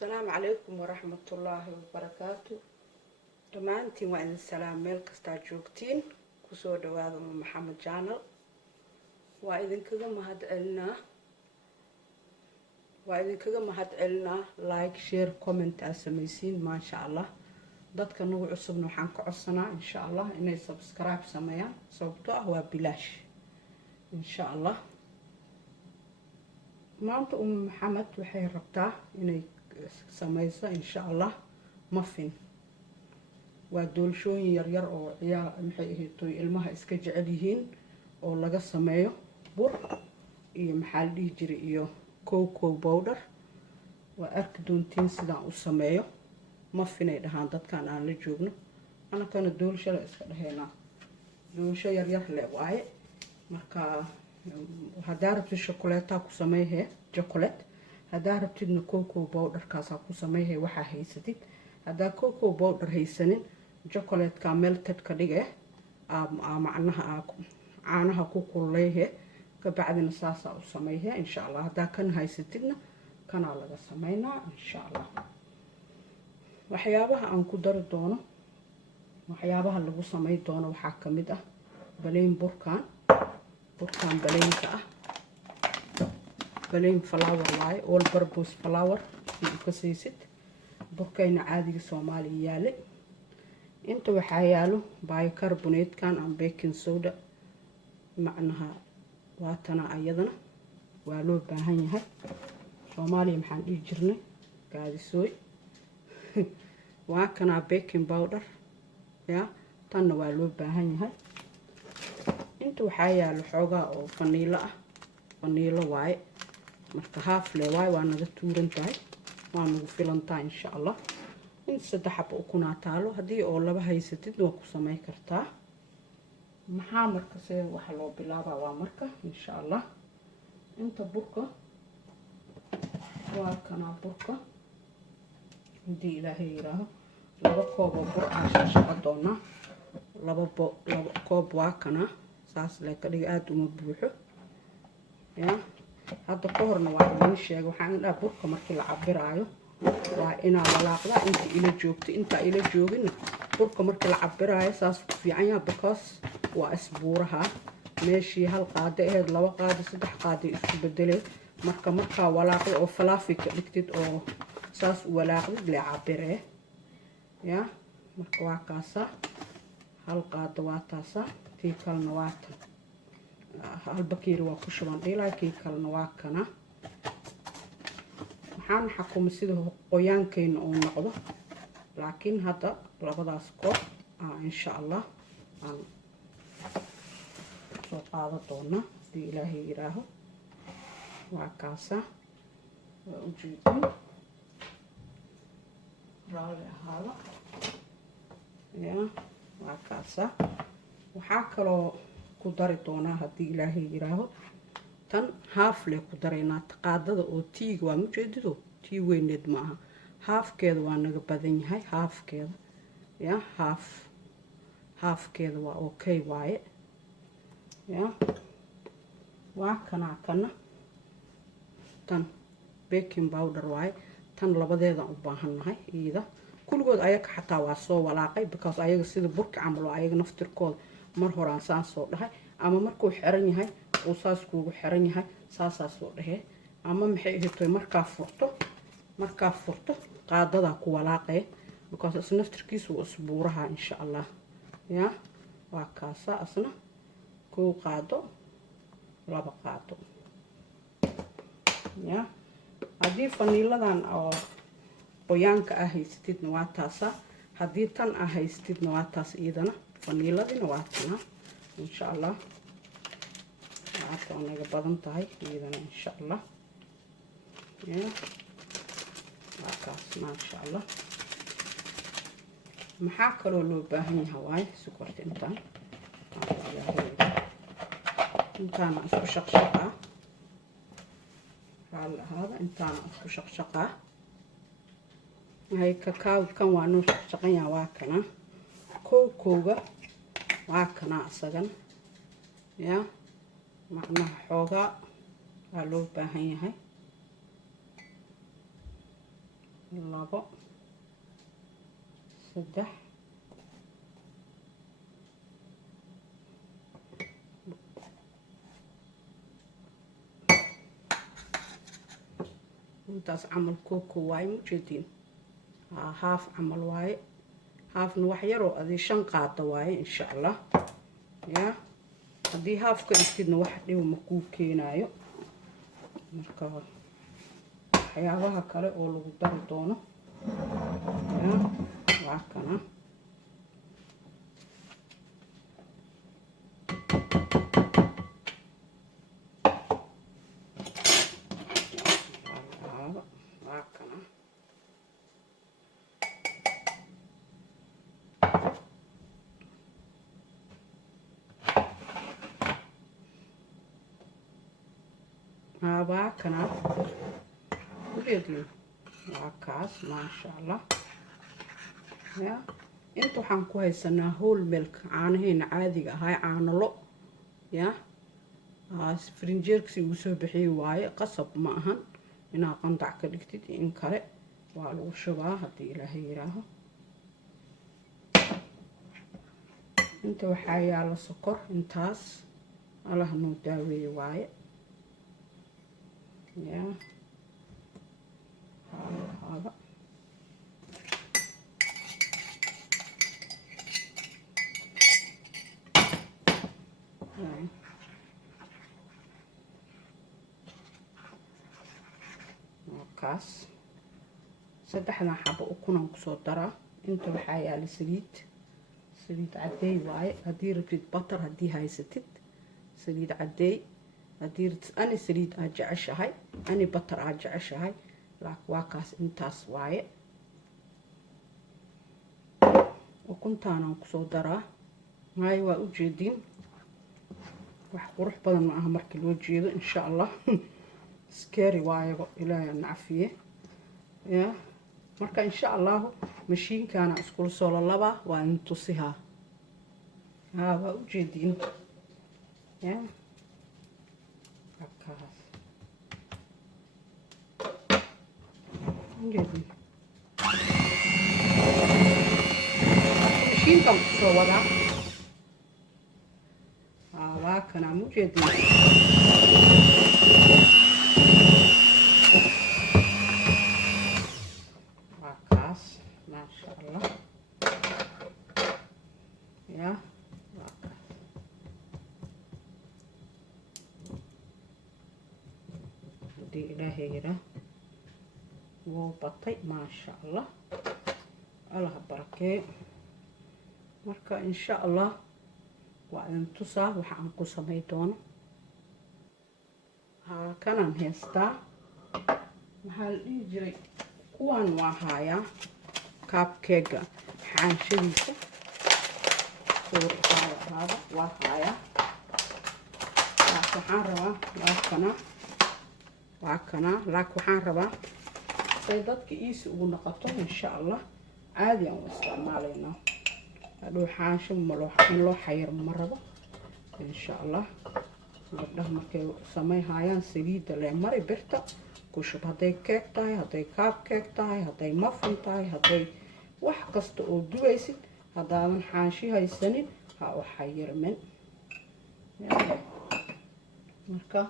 السلام عليكم ورحمة الله وبركاته. دمانتين وإن السلام ميل كستا جوجتين كسو دواد محمد جانل وإذن كذا مهد علنا لايك شير كومنت أسميسين ما شاء الله. dadka nagu cusubna waxaan ka codsanaa insha Allah inay subscribe sameeyaan sababtoo ah waa bilaash insha Allah. maanta Maxamed waxay rabtaa inay sameyso insha Allah muffin. waa doolshooyin yar yar oo ciyaar maxay ahayd ilmaha iska jecel yihiin oo laga sameeyo bur iyo maxaa la dhihi jiray iyo cocoa powder. waa arki doontiin sidaan u sameeyo muffin ay dhahaan dadkan aan la joogno anakana doolsho la iska dhaheena doolsho yar yar le waaye. marka hadaa rabtid chocolate ku sameeyay chocolate, hadaa rabtidna cocoa powder kaas ku sameeyay waxa haysatid. hadaa cocoa powder haysanin chocolate ka melted ka dhigay macnaha caanaha ku kulleeyay ka bacdina saasa u sameeyay insha Allah. hadaa kan haysatidna kana laga sameeynaa insha Allah. waxyaabaha aan ku dari doono waxyaabaha lagu sameey doono waxa kamid ah baleen burkan baleenka ah baleen flour waaye all purpose flour ka siisid burkayna caadiga Soomaaliya yaale. inta waxa yaalo bicarbonate kan and baking soda macnaha waatana ayadana waa loo baahan yahay. Soomaaliya maxaan dhigi jirnay gaadisooy waa kana baking powder ya tan waa loo baahan yahay. inta waxa yaalo xoogaa oo vanilla waaye marka half le waaye waa naga tuuran tahay waa nagu filan tahay insha Allah. in saddex xabo u kuna taalo hadii oo laba haysatid waa ku sameey kartaa. maxaa marka see waxa loo bilaabaa waa marka insha Allah. inta burka waa kana burka hadii Ilaahay yiraaho laba koob oo bur aan shaqo doona laba koob waa kana saas la ka dhig aad uma buuxo ya. hadda ka horna waa inaan sheego waxaan dhaa burka markii la cabiraayo waa ina walaaqda inta ila joogto inta ila joogin burka markii la cabiraayo saas ku fiican yahay because waa isbuuraha meeshii hal qaado aheed laba qaado saddex qaado isku bedelay marka walaaqdo oo fluffy ka dhigtid oo saas walaaqdid la cabiree ya. marka waa kaasa hal qaado waa taasa tii kalena waa tan hal bakeeri waa ku shuban ilaa kii kalena waa kana. waxaan xukumay sida qoyaankayna uu noqdo laakiin hadda labadaas koob insha Allah aan soo qaado doona hadii Ilaahay yiraaho. waa kaasa waa u jeedin raali ahaada ya. waa kaasa waxaa kaloo ku dari doonaa hadii Ilaahay yiraaho tan half le ku dareynaa qaadada oo tiiga waa mujeedido tii weyneed ma aha halfkeeda waa naga badan yahay halfkeeda ya halfkeeda waa okay waaye ya. waa kana tan baking powder waaye tan labadeeda u baahanahay iyada kulgood ayaga xataa waa soo walaaqay because ayaga sida burka camal oo ayaga naftirkooda mar hore aan saan soo dhahay ama markuu xiran yahay oo saas kuugu xiran yahay saasaas soo dhahay ama maxay ahayd markaa furto qaadada ku walaaqay because as naftirkiisu usbuuraha insha Allah ya. waa kaasa asna koo qaado laba qaado ya. hadii faniiladan oo qoyaanka ah haystidna waa taasa hadii tan ah haystidna waa taas iyadana faniiladina waa tan insha Allah. waa naga badan tahay iyadana insha Allah ya. waa kaas ma sha Allah. maxaa kaloo loo baahan yahay waaye sokorta intaan isku shaqshaqa hada intaan isku shaqshaqa hay cacao kan waa noo shaqan yahay waa kana cocoa waa kana asagan ya. macnaha xoogaa waa loo baahan yahay labo saddex intaas camal kooko waaye mujeediin haaf camal waaye haafna wax yaroo adii 5 qaada waaye insha Allah yaa haddii haaf ka dhigtidna wax dhibo ma kuu keenaayo marka waxyaabaha kale oo lagu dari doono yaa waa kana waa kana ujeedin waa kaas maasha Allah ya inta waxaan ku haysanaa whole milk caanaheena caadiga ahaa caano lo ya frinjeerkii uu soo bixiyay waaye qasab ma ahan inaa qandac ka dhigtid in kale waa lagu shubaa haddii Ilaahay yiraaho inta waxaa yaala sokor intaas Allah noo daaweeyo waaye ya هذا kaas saddexdan xabo ukun ku soo daraa inta waxaa yaala saliid cadeey waaye haddii rabtid butter haddii haysatid saliid cadeey haddii ani saliid aad jeceshahay ani butter aad jeceshahay waa kaas intaas waaye ukuntaanaan kusoo daraa maayo waa ujeediin wax qurux badan ma aha markii loo jeedo insha Allah scary waayo ilaahay naafiye ya marka insha Allah mashiinkaana isku soo laba waa intusiha waa ujeediin ya kaas ujeediin mashiinkan kusoo wadaa waa kana ujeediin waa kaas maasha Allah ya waa kaas haddii Ilaahay yira wuu batay maasha Allah Allah barakeeyo marka insha Allah waa intusaa waxa aan ku sameey doono kanaan heestaa maxaa la dhihi jiray kuwaan waa haayaa cupcake xaanshadiisa suurtaada waa haayaa waxaan rabaa waa kana laakiin waxaan rabaa say dadka iisi ugu noqoto insha Allah caadi aan u isticmaalaynaa hadhow xaansho in loo xayir ma rabo insha Allah gabdhaha markay sameeyhayaan saliida le mari birta ku shub hadday cake tahay hadday cupcake tahay hadday muffin tahay hadday wax kasta oo dubaysid haddaadan xaanshi haysanin ha u xayirmin marka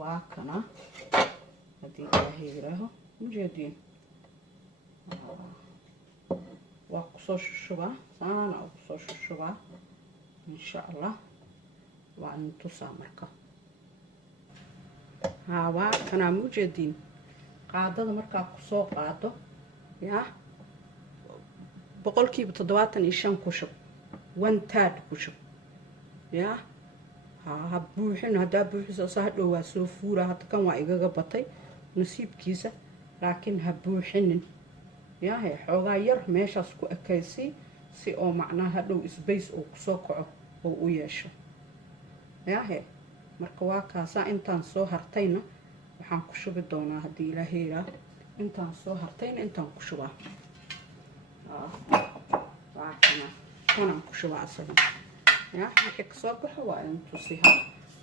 waa kana haddii Ilaahay yiraaho mujeediin waa kusoo shushubaa saana kusoo shushubaa insha Allah waa intusaa marka waa kana mujeediin qaadada markaa kusoo qaado ya 75% ku shub 1/3 ku shub ya ha buuxin hadaa buuxiso saadhow waa soo fuura hadda kan waa igaga batay nasiibkiisa laakiin ha buuxinin ya xoogaa yar meeshaas ku ekaysi si oo macnaha hadhow space oo ku soo kaco oo u yeesho ya marka waa kaasa intaan soo hartayna waxaan ku shubi doonaa haddii Ilaahay yiraah intaan soo hartayna intaan ku shubaa waa kana ku shubaa asaga ya wixii ka soo baxo waa intusiha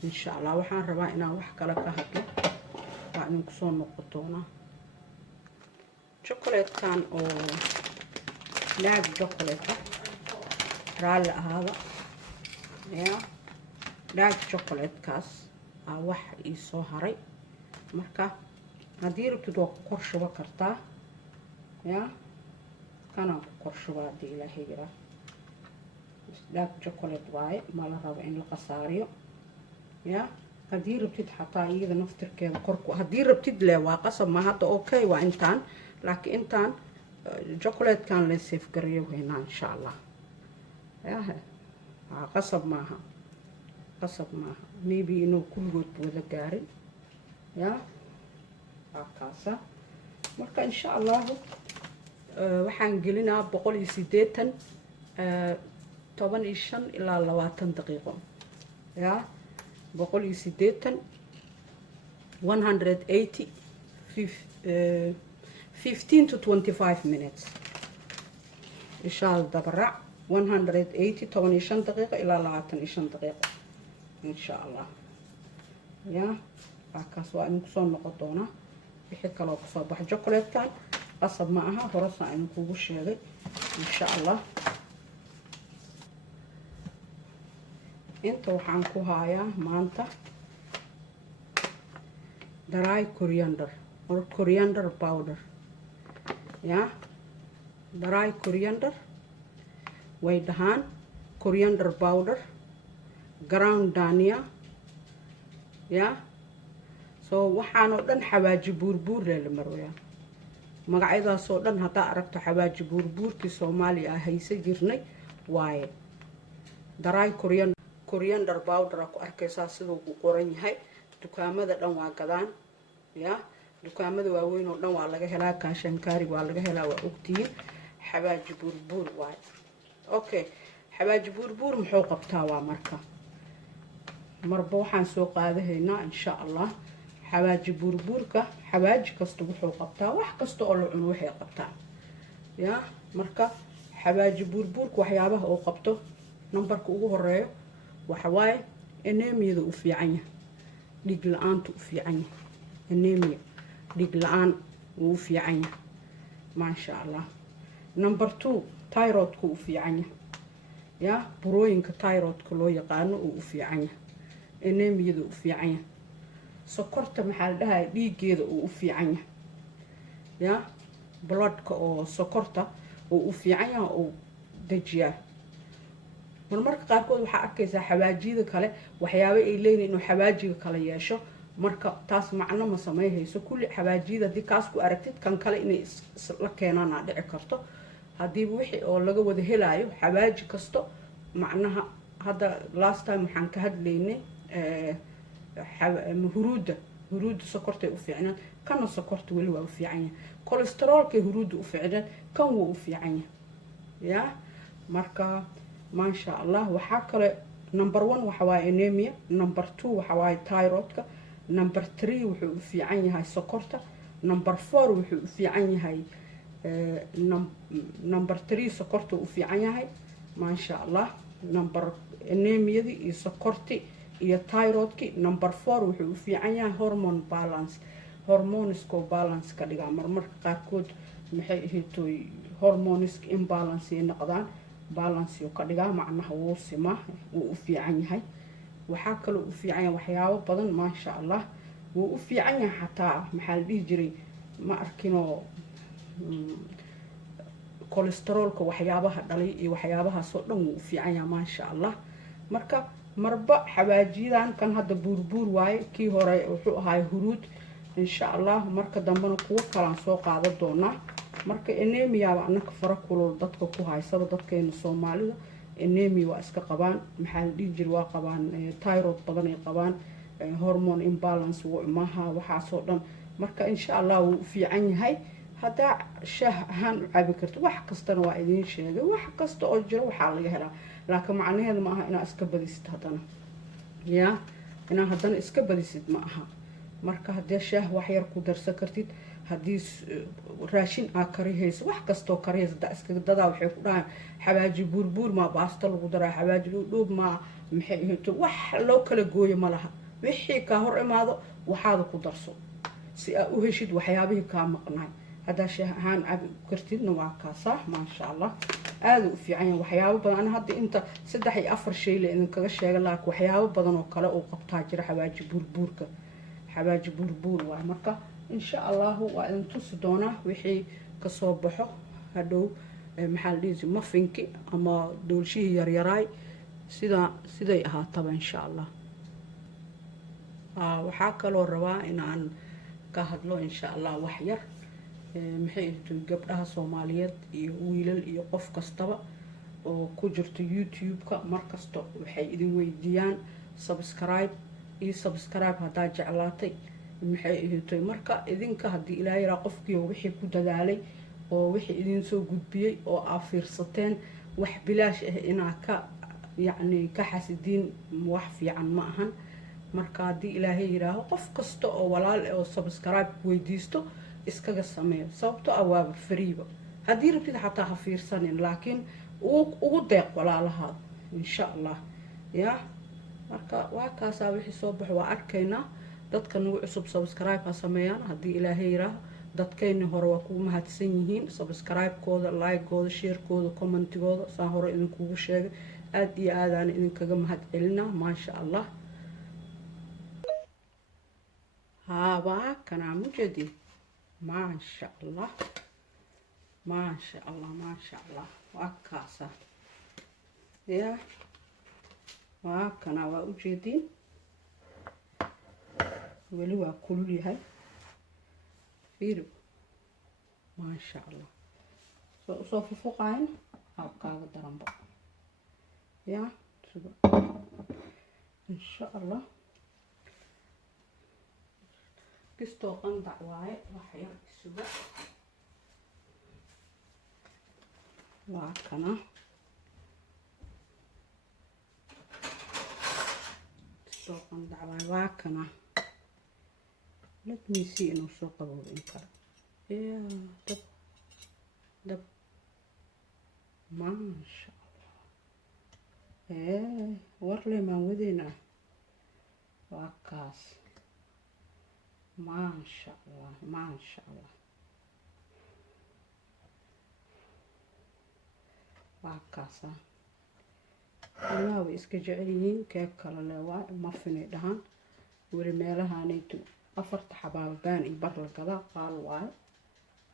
insha Allah waxaan rabaa inaan wax kale ka hadlo waa idin ku soo noqon doonaa chocolate kan oo dark chocolate raalli ahaada ya dark chocolate kaas wax ii soo haray marka haddii rabtid waa ku kor shuba kartaa ya kana ku kor shuba haddii ilaahay yiraa dark chocolate waaye ma la rabo in la qasaariyo ya haddii rabtid xataa iyada naftirkeeda korku haddii rabtid le waa qasab ma hadda okay waa intaan laakiin intaan chocolate kan la safe gareeyo weynaa insha Allah ya qasab maaha maybe inuu kulligood wada gaarin ya kaasa marka insha Allah waxaan gelinaa 180 15 ilaa 20 daqiiqo ya 180 180 15 to 25 minutes insha Allah dabarac 180 15 daqiiqo ilaa 25 daqiiqo insha Allah ya kaas waa in kusoo noqon doona wixii kale oo kusoo bax chocolate kan qasab ma aha horasa aan kugu sheegay insha Allah inta waxaan ku hayaa maanta dry coriander or coriander powder ya dry coriander way dhahaan coriander powder ground dania ya so waxaan oo dhan xawaaji buurbuur la marwaya magacyadaas oo dhan hadaa aragto xawaaji buurbuurkii Soomaaliya haysa jirnay waaye dry coriander powder ku arkaysaa sidoo uu qoran yahay dukaamada dhan waa gadaan ya dukaamada waaweyn oo dhan waa laga helaa kaashankaari waa laga helaa waa ogtiin xawaaji buurbuur waaye okay xawaaji buurbuur muxuu qabtaa waa marba waxaan soo qaadahaynaa insha Allah xawaaji buurbuurka xawaaji kasta wuxuu qabtaa wax kasta oo la cuno waxay qabtaa ya marka xawaaji buurbuurka waxyaabaha uu qabto numberka ugu horeeyo waxa waaye anemia u fiican yahay dhiig la'aanta u fiican yahay anemia dhiig la'aan uu fiican yahay ma sha Allah number 2 thyroid ku u fiican yahay ya burooyinka thyroid ka loo yaqaan uu fiican yahay anemia u fiican yahay sokorta maxaa la dhahay dhiigeeda uu fiican yahay ya bloodka oo sokorta uu fiican yahay oo dajiyaa marmarka qaarkood waxa arkaysaa xawaajida kale waxyaabo ay leeyihiin inuu xawaajiga kale yeesho marka taas macno ma sameeyayso kulli xawaajida hadii kaas ku aragtid kan kale inay la keenana dhici karto hadii wixii oo laga wada helaayo xawaaji kasto macnaha hada last time waxaan ka hadlaynay huruuda sokorta u fiicnaan kana sokorta wali waa u fiican yahay cholesterolka huruuda u fiicnaan kan waa u fiican yahay ya marka ma sha Allah waxa kale number 1 waxa waa anemia number 2 waxa waa thyroidka number 3 wuxuu u fiican yahay sokorta number 4 wuxuu u fiican yahay number 3 sokorta u fiican yahay ma sha Allah number anemia iyo sokorti iyo thyroidki number 4 wuxuu u fiican yahay hormone balance hormonesko balance ka dhiga marmarka qaarkood maxay ahayd hormones imbalance ay noqdaan balance iyo ka dhiga macnaha wuu sima wuu u fiican yahay waxa kale u fiican yahay waxyaabo badan ma sha Allah wuu u fiican yahay xataa maxaa la dhihi jiray ma arkino cholesterolka waxyaabaha dhalay iyo waxyaabaha soo dhan wuu u fiican yahay ma sha Allah marka marba xawaajidan kan hadda buurbuur waaye kii hore wuxuu ahaa huruud insha Allah marka dambana kuwa kala soo qaado doona marka anemia waa anaka fara kulul dadka ku haysada dadkeena Soomaalida anemia waa iska qabaan maxaa la dhihi jiray waa qabaan thyroid badan ay qabaan hormone imbalance maaha waxa soo dhan marka insha Allah wuu fiican yahay hada shaah ahaan u cabi karto wax kastana waa idin sheegay wax kasta oo jiro waxa laga helaa laakiin macnaheedu ma aha inaa iska badisid hadana ya inaa hadana iska badisid ma aha marka hadii shaah wax yar ku darsan kartid hadii raashin aad karihayso wax kasto karihayso iska dada waxay ku dhahan xawaaji buurbuur ma baasta lagu daraa xawaaji dhoob ma maxay inta wax loo kala gooyo ma laha wixii ka hor imaado waxaad ku darso si aad u heshid waxyaabihii ka maqnay haddaa shaah ahaan cabi kartidna waa kaasaa maasha allah aada u fiican yahay waxyaabo badan ana hadda inta 3 iyo 4 shay la idinkaga sheega laakiin waxyaabo badan oo kale uu qabtaa jira xawaaji buurbuurka xawaaji buurbuur waa marka insha allah waa idin tusi doonaa wixii ka soo baxo hadhow maxaa la dhihi muffinki ama doolshihii yaryaraay siday ahaataba insha allah waxaa kaloo rabaa inaan ka hadlo insha allah wax yar maxay tahay gabdhaha Soomaaliyeed iyo wiilal iyo qof kastaba oo ku jirto YouTube-ka markasto waxay idin weydiiyaan subscribe hadaa jeclaatay maxay tahay marka idinka hadii ilaahay raa qofkii wixii ku dadaalay oo wixii idin soo gudbiyay oo aad fiirsateen wax bilaash ah inaa ka ka xasidin wax fiican ma ahan marka hadii ilaahay yiraaho qof kasta oo walaal oo subscribe weydiisto iskaga sameeyo sababtoo ah waa fariiba hadii rabtid xataa ha fiirsanin laakiin ugu deeq walaalaha insha allah ya marka waa kaasa wixii soo baxo waa arkaynaa dadka nagu cusub subscribe ha sameeyaan hadii ilaahay yiraaho dadkayna hore waa ku mahadsan yihiin subscribe-kooda like-kooda share-kooda comment-kooda saan hore idinkugu sheegay aad iyo aad aan idinkaga mahad celinaa maasha allah waa kana mujadi maasha allah maasha allah maasha allah waa kaasa ya waa kana waa ujeedin weli waa kulul yahay fiiro maasha allah soo fufuqayn qaabkaaga daranba ya suba insha allah kastoo qandac waaye wax yar suba waa kana kastoo qandac waaye waa kana let me see inuu soo qaboobin karo dab maasha allah warle maan wadeynaa waa kaas maasha allah maasha allah waa kaasa ilmaha way iska jecel yihiin keeg kale le waa muffinay dhahaan weli meelahaanaytu 4 xabaal baan iyo bar la gadaa qaal waaye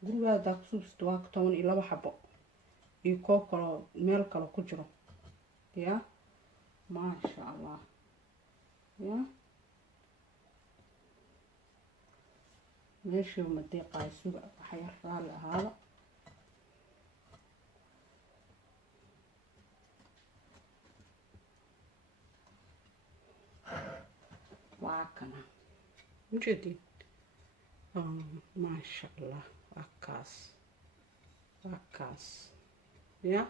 gurigaada kusuusta waa 12 xabo iyo koob kale meel kale ku jiro ya maasha allah ya meesha ma deeqay suuqa waxa yar raal ahaada waa kana mujadi maasha allah waa kaas ya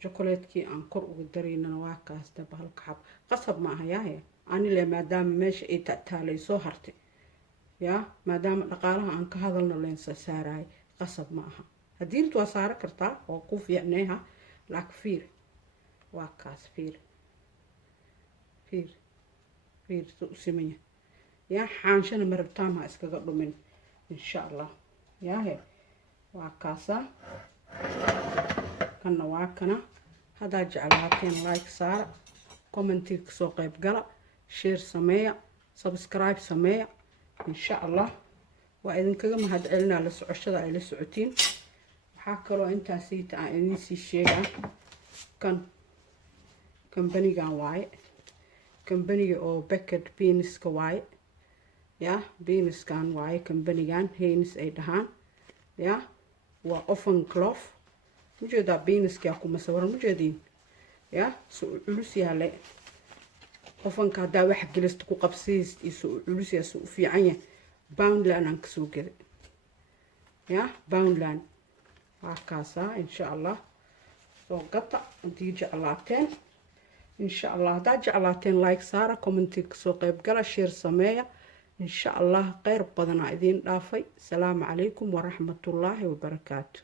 chocolate-kii aan kor uga dareynana waa kaas daba halka xab qasab ma aha yahay anile maadaama meesha ay taalay soo hartay ya maadaama dhaqaalaha aan ka hadalno leen saaray qasab ma aha hadii intu waa saara kartaa oo ku fiicneeha laakiin fiir waa kaas fiir soo simaya ya xaanshana marabtaan ma iskaga dhumin insha allah yahay waa kaasa kana waa kana hadaa jeclaateen like saara comment soo qayb gala share sameeya subscribe sameeya insha allah waa idinkaga mahad celinaa la socoshada ay la socotiin waxaa kaloo intaasiita aan idin sii sheegaa kambanigan waaye kambaniga oo Beckett Beanska waaye ya beanskan waaye kambanigan Haynes ay dhahaan ya waa oven glove mujeedaa beanska ku masawir mujeedin ya soo culus yaale ofanka hadaa wax gelista ku qabsiis isoo culus yahay soo fiican yahay Poundland aan ka soo gaday ya Poundland waa kaasa insha allah soo gata intii jeclaateen insha allah hadaa jeclaateen like saara comment soo qayb gala share sameeya insha allah khayr badan idin dhaafay salaamu calaykum wa rahmatullaahi wa barakaatuh